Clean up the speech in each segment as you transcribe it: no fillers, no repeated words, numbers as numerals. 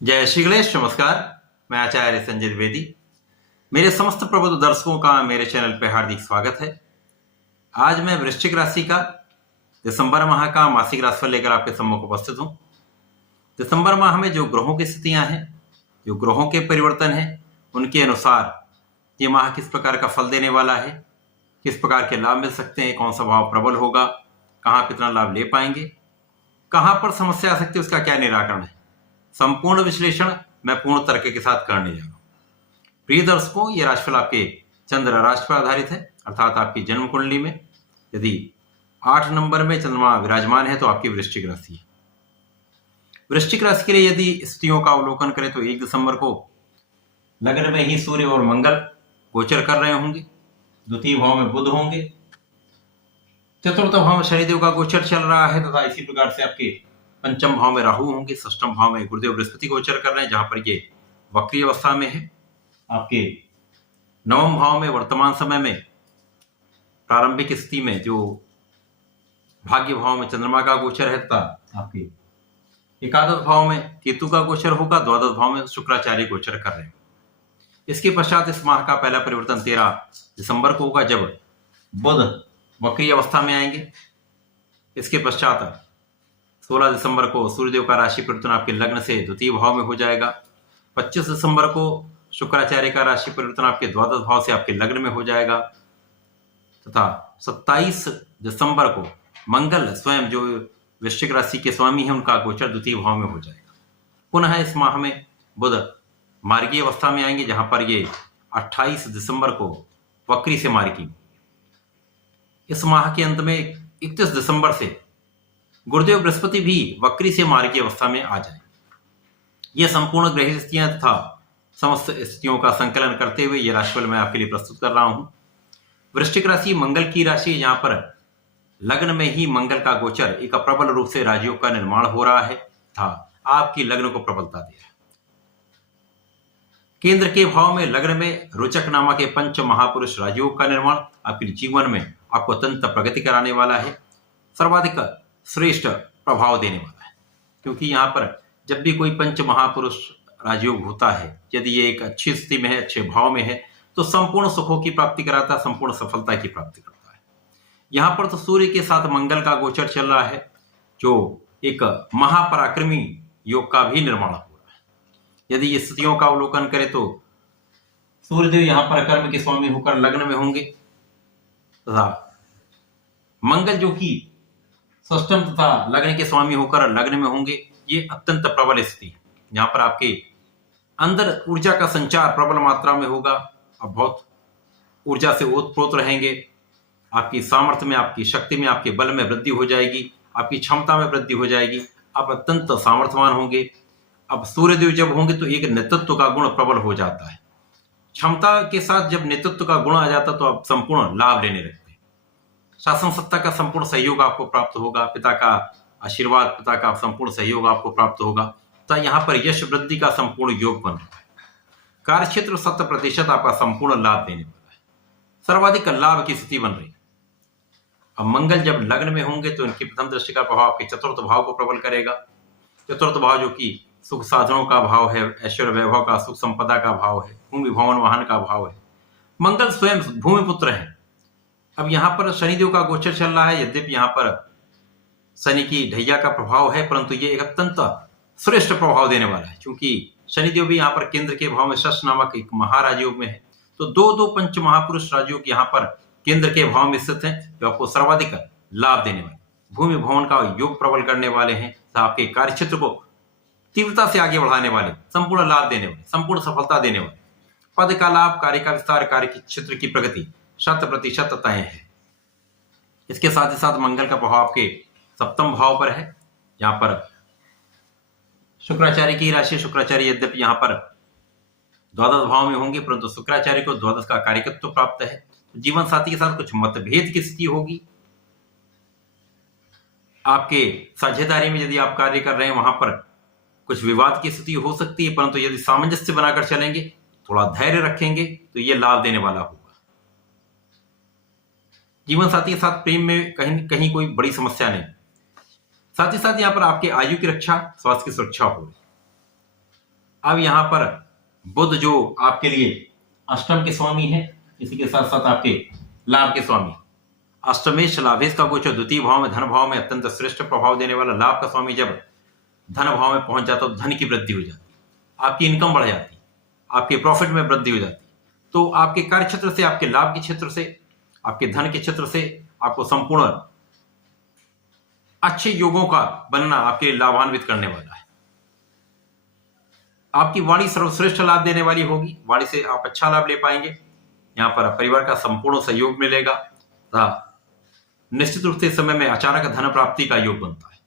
जय श्री गणेश। नमस्कार, मैं आचार्य संजय द्विवेदी। मेरे समस्त प्रबुद्ध दर्शकों का मेरे चैनल पे हार्दिक स्वागत है। आज मैं वृश्चिक राशि का दिसंबर माह का मासिक राशिफल लेकर आपके सम्मुख उपस्थित हूँ। दिसंबर माह में जो ग्रहों की स्थितियां हैं, जो ग्रहों के परिवर्तन हैं, उनके अनुसार ये माह किस प्रकार का फल देने वाला है, किस प्रकार के लाभ मिल सकते हैं, कौन सा भाव प्रबल होगा, कहाँ पर कितना लाभ ले पाएंगे, कहाँ पर समस्या आ सकती है, उसका क्या निराकरण है, संपूर्ण विश्लेषण मैं पूर्ण तर्क के साथ करने जा रहा हूं। प्रिय दर्शकों, ये राशिफल आपके चंद्र राशि पर आधारित है, अर्थात आपकी जन्म कुंडली में यदि 8 नंबर में चंद्रमा विराजमान है तो आपकी वृश्चिक राशि है। वृश्चिक राशि के लिए यदि स्थितियों का अवलोकन करें तो 1 दिसंबर को लग्न में ही सूर्य और मंगल गोचर कर रहे होंगे, द्वितीय भाव में बुध होंगे, चतुर्थ भाव में शनिदेव का गोचर चल रहा है तथा इसी प्रकार से आपके पंचम भाव में राहु होंगे, षष्ठम भाव में गुरुदेव बृहस्पति गोचर कर रहे हैं, जहां पर ये वक्री अवस्था में है। आपके नवम भाव में वर्तमान समय में प्रारंभिक स्थिति में जो भाग्य भाव में चंद्रमा का गोचर है तथा आपके एकादश भाव में केतु का गोचर होगा, द्वादश भाव में शुक्राचार्य गोचर कर रहे हैं। इसके पश्चात इस माह का पहला परिवर्तन 13 दिसंबर को होगा, जब बुध वक्री अवस्था में आएंगे। इसके पश्चात 16 दिसंबर को सूर्यदेव का राशि परिवर्तन आपके लग्न से द्वितीय भाव में हो जाएगा। 25 दिसंबर को शुक्राचार्य का राशि परिवर्तन आपके द्वादश भाव से आपके लग्न में हो जाएगा तथा 27 दिसंबर को मंगल स्वयं जो वृश्चिक राशि के स्वामी हैं उनका गोचर द्वितीय भाव में हो जाएगा। पुनः इस माह में बुध मार्गी अवस्था में आएंगे, जहां पर ये 28 दिसंबर को वक्री से मार्गी। इस माह के अंत में 31 दिसंबर से गुरुदेव बृहस्पति भी वक्री से मार्गी अवस्था में आ जाए। यह संपूर्ण ग्रह स्थितियां तथा समस्त स्थितियों का संकलन करते हुए यह राशिफल मैं आपके लिए प्रस्तुत कर रहा हूं। वृश्चिक राशि मंगल की राशि, जहां पर लग्न में ही मंगल का गोचर एक प्रबल रूप से राजयोग का निर्माण हो रहा है तथा आपकी लग्न को प्रबलता दे रहा है। केंद्र के भाव में लग्न में रोचक नामक के पंच महापुरुष राजयोग का निर्माण आपके जीवन में आपको अत्यंत प्रगति कराने वाला है, सर्वाधिक श्रेष्ठ प्रभाव देने वाला है। क्योंकि यहाँ पर जब भी कोई पंच महापुरुष राजयोग होता है, यदि ये एक अच्छी स्थिति में है, अच्छे भाव में है, तो संपूर्ण सुखों की प्राप्ति कराता है, संपूर्ण सफलता की प्राप्ति करता है। यहाँ पर तो सूर्य के साथ मंगल का गोचर चल रहा है, जो एक महापराक्रमी योग का भी निर्माण हो रहा है। यदि ये स्थितियों का अवलोकन करें तो सूर्यदेव यहाँ पर कर्म के स्वामी होकर लग्न में होंगे तथा मंगल जो कि षष्ठम तथा लग्न के स्वामी होकर लग्न में होंगे। ये अत्यंत प्रबल स्थिति, यहाँ पर आपके अंदर ऊर्जा का संचार प्रबल मात्रा में होगा। आप बहुत ऊर्जा से ओतप्रोत रहेंगे, आपकी सामर्थ्य में, आपकी शक्ति में, आपके बल में वृद्धि हो जाएगी, आपकी क्षमता में वृद्धि हो जाएगी, आप अत्यंत सामर्थ्यवान होंगे। अब सूर्यदेव जब होंगे तो एक नेतृत्व का गुण प्रबल हो जाता है। क्षमता के साथ जब नेतृत्व का गुण आ जाता तो आप संपूर्ण लाभ लेने लगते हैं। शासन सत्ता का संपूर्ण सहयोग आपको प्राप्त होगा, पिता का आशीर्वाद, पिता का संपूर्ण सहयोग आपको प्राप्त होगा। तो यहाँ पर यश वृद्धि का संपूर्ण योग बन रहा है। कार्यक्षेत्र 100% आपका संपूर्ण लाभ देने वाला है, सर्वाधिक लाभ की स्थिति बन रही है। अब मंगल जब लग्न में होंगे तो इनकी प्रथम दृष्टि का प्रभाव आपके चतुर्थ भाव को प्रबल करेगा। चतुर्थ भाव जो कि सुख साधनों का भाव है, ऐश्वर्य वैभव का, सुख संपदा का भाव है, भूमि भवन वाहन का भाव है। मंगल स्वयं भूमि पुत्र है। अब यहाँ पर शनिदेव का गोचर चल रहा है, यद्यपि यहाँ पर शनि की ढैया का प्रभाव है, परंतु ये एक अत्यंत श्रेष्ठ प्रभाव देने वाला है। क्योंकि शनिदेव भी यहाँ पर केंद्र के भाव में षष्ठ नामक एक महाराजयोग में है, तो दो पंच महापुरुष राजयोग यहाँ पर केंद्र के भाव में स्थित हैं, जो आपको सर्वाधिक लाभ देने वाले, भूमि भवन का योग प्रबल करने वाले हैं, आपके कार्यक्षेत्र को तीव्रता से आगे बढ़ाने वाले, संपूर्ण लाभ देने वाले, संपूर्ण सफलता देने वाले, पद का लाभ, कार्य का विस्तार, कार्य क्षेत्र की प्रगति 100% तय है। इसके साथ ही साथ मंगल का प्रभाव आपके सप्तम भाव पर है। यहाँ पर शुक्राचार्य की राशि, शुक्राचार्य यद्यपि यहाँ पर द्वादश भाव में होंगे, परंतु शुक्राचार्य को द्वादश का कार्यकत्व प्राप्त है। जीवन साथी के साथ कुछ मतभेद की स्थिति होगी। आपके साझेदारी में यदि आप कार्य कर रहे हैं, वहां पर कुछ विवाद की स्थिति हो सकती है, परंतु यदि सामंजस्य बनाकर चलेंगे, थोड़ा धैर्य रखेंगे, तो ये लाभ देने वाला होगा। जीवन साथी के साथ प्रेम में कहीं कहीं कोई बड़ी समस्या नहीं। साथ ही साथ यहाँ पर आपके आयु की रक्षा, स्वास्थ्य की सुरक्षा हो रही। अब यहाँ पर बुध जो आपके लिए अष्टम के स्वामी है, इसी के साथ साथ आपके लाभ के स्वामी, अष्टमेश लाभेश का गोचर द्वितीय भाव में, धन भाव में अत्यंत श्रेष्ठ प्रभाव देने वाला लाभ का स्वामी जब धन भाव में पहुंच जाता है तो धन की वृद्धि हो जाती, आपकी इनकम बढ़ जाती, आपके प्रॉफिट में वृद्धि हो जाती। तो आपके कार्य क्षेत्र से, आपके लाभ के क्षेत्र से, आपके धन के क्षेत्र से आपको संपूर्ण अच्छे योगों का बनना आपके लिए लाभान्वित करने वाला है। आपकी वाणी सर्वश्रेष्ठ लाभ देने वाली होगी, वाणी से आप अच्छा लाभ ले पाएंगे। यहाँ पर परिवार का संपूर्ण सहयोग मिलेगा तथा निश्चित रूप से इस समय में अचानक धन प्राप्ति का योग बनता है।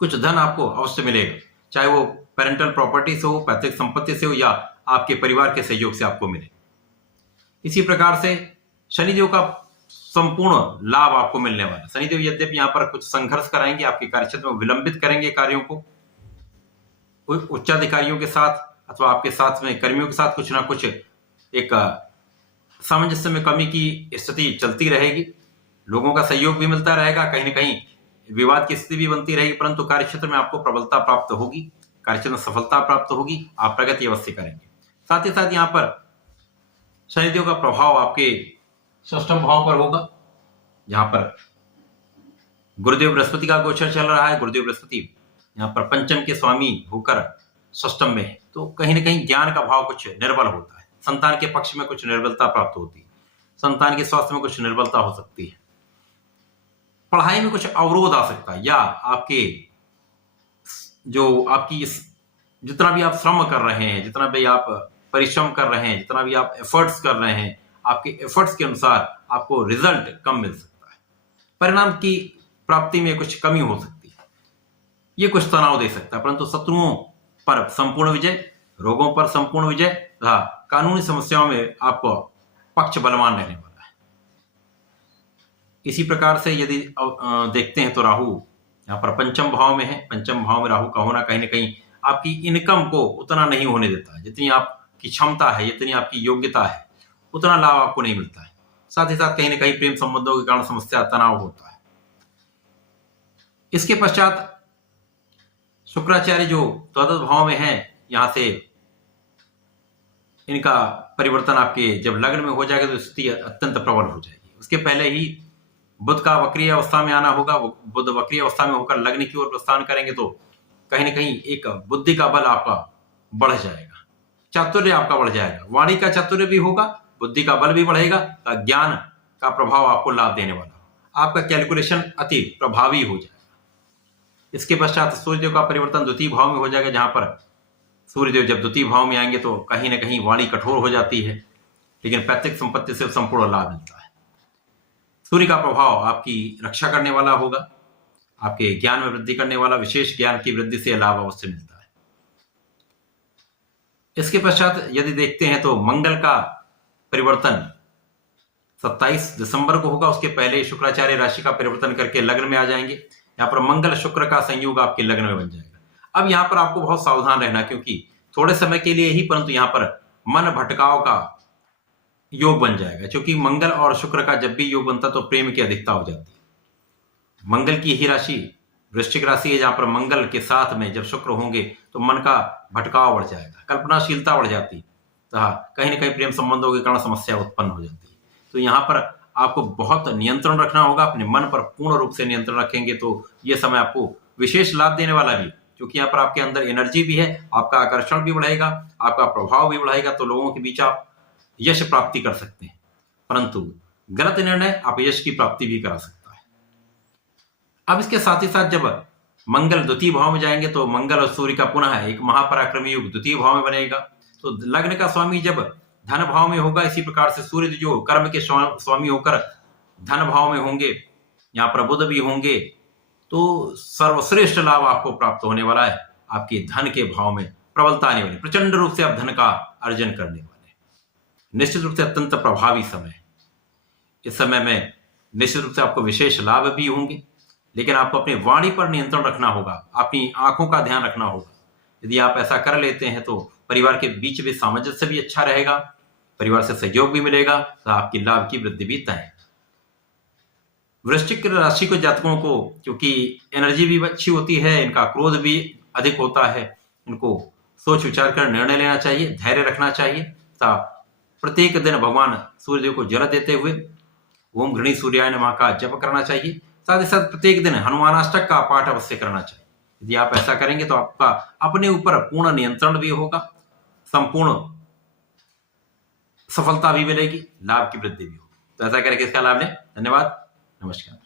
कुछ धन आपको अवश्य मिलेगा, चाहे वो पेरेंटल प्रॉपर्टी से हो, पैतृक संपत्ति से हो, या आपके परिवार के सहयोग से आपको मिले। इसी प्रकार से शनिदेव का संपूर्ण लाभ आपको मिलने वाला है। शनिदेव यद्यपि यहाँ पर कुछ संघर्ष कराएंगे, आपके कार्यक्षेत्र में विलंबित करेंगे कार्यों को, उच्चाधिकारियों के साथ अथवा आपके साथ में कर्मियों के साथ कुछ ना कुछ एक सामंजस्य में कमी की स्थिति चलती रहेगी। लोगों का सहयोग भी मिलता रहेगा, कहीं ना कहीं विवाद की स्थिति भी बनती रहेगी, परंतु कार्यक्षेत्र में आपको प्रबलता प्राप्त होगी, कार्यक्षेत्र में सफलता प्राप्त होगी, आप प्रगति अवश्य करेंगे। साथ ही साथ यहाँ पर शनिदेव का प्रभाव आपके षष्ठम भाव पर होगा, जहां पर गुरुदेव बृहस्पति का गोचर चल रहा है। गुरुदेव बृहस्पति यहाँ पर पंचम के स्वामी होकर षष्ठम में है, तो कहीं ना कहीं ज्ञान का भाव कुछ निर्बल होता है, संतान के पक्ष में कुछ निर्बलता प्राप्त होती है, संतान के स्वास्थ्य में कुछ निर्बलता हो सकती है, पढ़ाई में कुछ अवरोध आ सकता है, या आपके जो आपकी जितना भी आप श्रम कर रहे हैं, जितना भी आप परिश्रम कर रहे हैं, जितना भी आप एफर्ट्स कर रहे हैं, आपके एफर्ट्स के अनुसार आपको रिजल्ट कम मिल सकता है, परिणाम की प्राप्ति में कुछ कमी हो सकती है, ये कुछ तनाव दे सकता है। परंतु शत्रुओं पर संपूर्ण विजय, रोगों पर संपूर्ण विजय तथा कानूनी समस्याओं में आपको पक्ष बलवान रहने वाला है। इसी प्रकार से यदि देखते हैं तो राहु यहाँ पर पंचम भाव में है। पंचम भाव में राहु का होना कहीं ना कहीं आपकी इनकम को उतना नहीं होने देता है, जितनी आपकी क्षमता है, जितनी आपकी योग्यता है, उतना लाभ आपको नहीं मिलता है। साथ ही साथ कहीं ना कहीं प्रेम संबंधों के कारण समस्या, तनाव होता है। इसके पश्चात शुक्राचार्य जो द्वादश भाव में है, यहां से इनका परिवर्तन आपके जब लग्न में हो जाएगा तो स्थिति अत्यंत प्रबल हो जाएगी। उसके पहले ही बुध का वक्रीय अवस्था में आना होगा। बुध वक्रीय अवस्था में होकर लग्न की ओर प्रस्थान करेंगे तो कहीं ना कहीं एक बुद्धि का बल आपका बढ़ जाएगा, चातुर्य आपका बढ़ जाएगा, वाणी का चातुर्य भी होगा, बुद्धि का बल भी बढ़ेगा, ज्ञान का प्रभाव आपको लाभ देने वाला, आपका कैलकुलेशन अति प्रभावी हो जाएगा। इसके पश्चात सूर्यदेव का परिवर्तन द्वितीय भाव में हो जाएगा, जहां पर सूर्यदेव जब द्वितीय भाव में आएंगे तो कहीं ना कहीं वाणी कठोर हो जाती है, लेकिन पैतृक संपत्ति से संपूर्ण लाभ मिलता है। सूर्य का प्रभाव आपकी रक्षा करने वाला होगा, आपके ज्ञान में वृद्धि करने वाला, विशेष ज्ञान की वृद्धि से लाभ अवश्य मिलता है। इसके पश्चात यदि देखते हैं तो मंगल का परिवर्तन 27 दिसंबर को होगा। उसके पहले शुक्राचार्य राशि का परिवर्तन करके लग्न में आ जाएंगे। यहाँ पर मंगल शुक्र का संयोग आपके लग्न में बन जाएगा। अब यहाँ पर आपको बहुत सावधान रहना, क्योंकि थोड़े समय के लिए ही, परंतु यहाँ पर मन भटकाव का योग बन जाएगा, क्योंकि मंगल और शुक्र का जब भी योग बनता तो प्रेम की अधिकता हो जाती है। मंगल की ही राशि वृश्चिक राशि है, जहां पर मंगल के साथ में जब शुक्र होंगे तो मन का भटकाव बढ़ जाएगा, कल्पनाशीलता बढ़ जाती है, कहीं ना कहीं प्रेम संबंधों के कारण समस्या उत्पन्न हो जाती है। तो यहाँ पर आपको बहुत नियंत्रण रखना होगा, अपने मन पर पूर्ण रूप से नियंत्रण रखेंगे तो ये समय आपको विशेष लाभ देने वाला भी, क्योंकि यहाँ पर आपके अंदर एनर्जी भी है, आपका आकर्षण भी बढ़ेगा, आपका प्रभाव भी बढ़ेगा, तो लोगों के बीच आप यश प्राप्ति कर सकते हैं। परंतु गलत निर्णय आप यश की प्राप्ति भी करा सकता है। अब इसके साथ ही साथ जब मंगल द्वितीय भाव में जाएंगे तो मंगल और सूर्य का पुनः एक महापराक्रमी युग द्वितीय भाव में बनेगा। तो लग्न का स्वामी जब धन भाव में होगा, इसी प्रकार से सूर्य जो कर्म के स्वामी होकर धन भाव में होंगे, यहाँ पर बुध भी होंगे, तो सर्वश्रेष्ठ लाभ आपको प्राप्त होने वाला है। आपके धन के भाव में प्रबलता आने वाली, प्रचंड रूप से आप धन का अर्जन करने वाले, निश्चित रूप से अत्यंत प्रभावी समय। इस समय में निश्चित रूप से आपको विशेष लाभ भी होंगे, लेकिन आपको अपनी वाणी पर नियंत्रण रखना होगा, अपनी आंखों का ध्यान रखना होगा। यदि आप ऐसा कर लेते हैं तो परिवार के बीच में सामंजस्य भी अच्छा रहेगा, परिवार से सहयोग भी मिलेगा, तो आपकी लाभ की वृद्धि भी तय है। वृश्चिक राशि के जातकों को क्योंकि एनर्जी भी अच्छी होती है, इनका क्रोध भी अधिक होता है, इनको सोच विचार कर निर्णय लेना चाहिए, धैर्य रखना चाहिए तथा प्रत्येक दिन भगवान सूर्यदेव को जल देते हुए ओम घृणी सूर्याय नमः का जप करना चाहिए। साथ ही साथ प्रत्येक दिन हनुमानाष्टक का पाठ अवश्य करना चाहिए। यदि आप ऐसा करेंगे तो आपका अपने ऊपर पूर्ण नियंत्रण भी होगा, संपूर्ण सफलता भी मिलेगी, लाभ की वृद्धि भी होगी। तो ऐसा करके इसका लाभ लें। धन्यवाद, नमस्कार।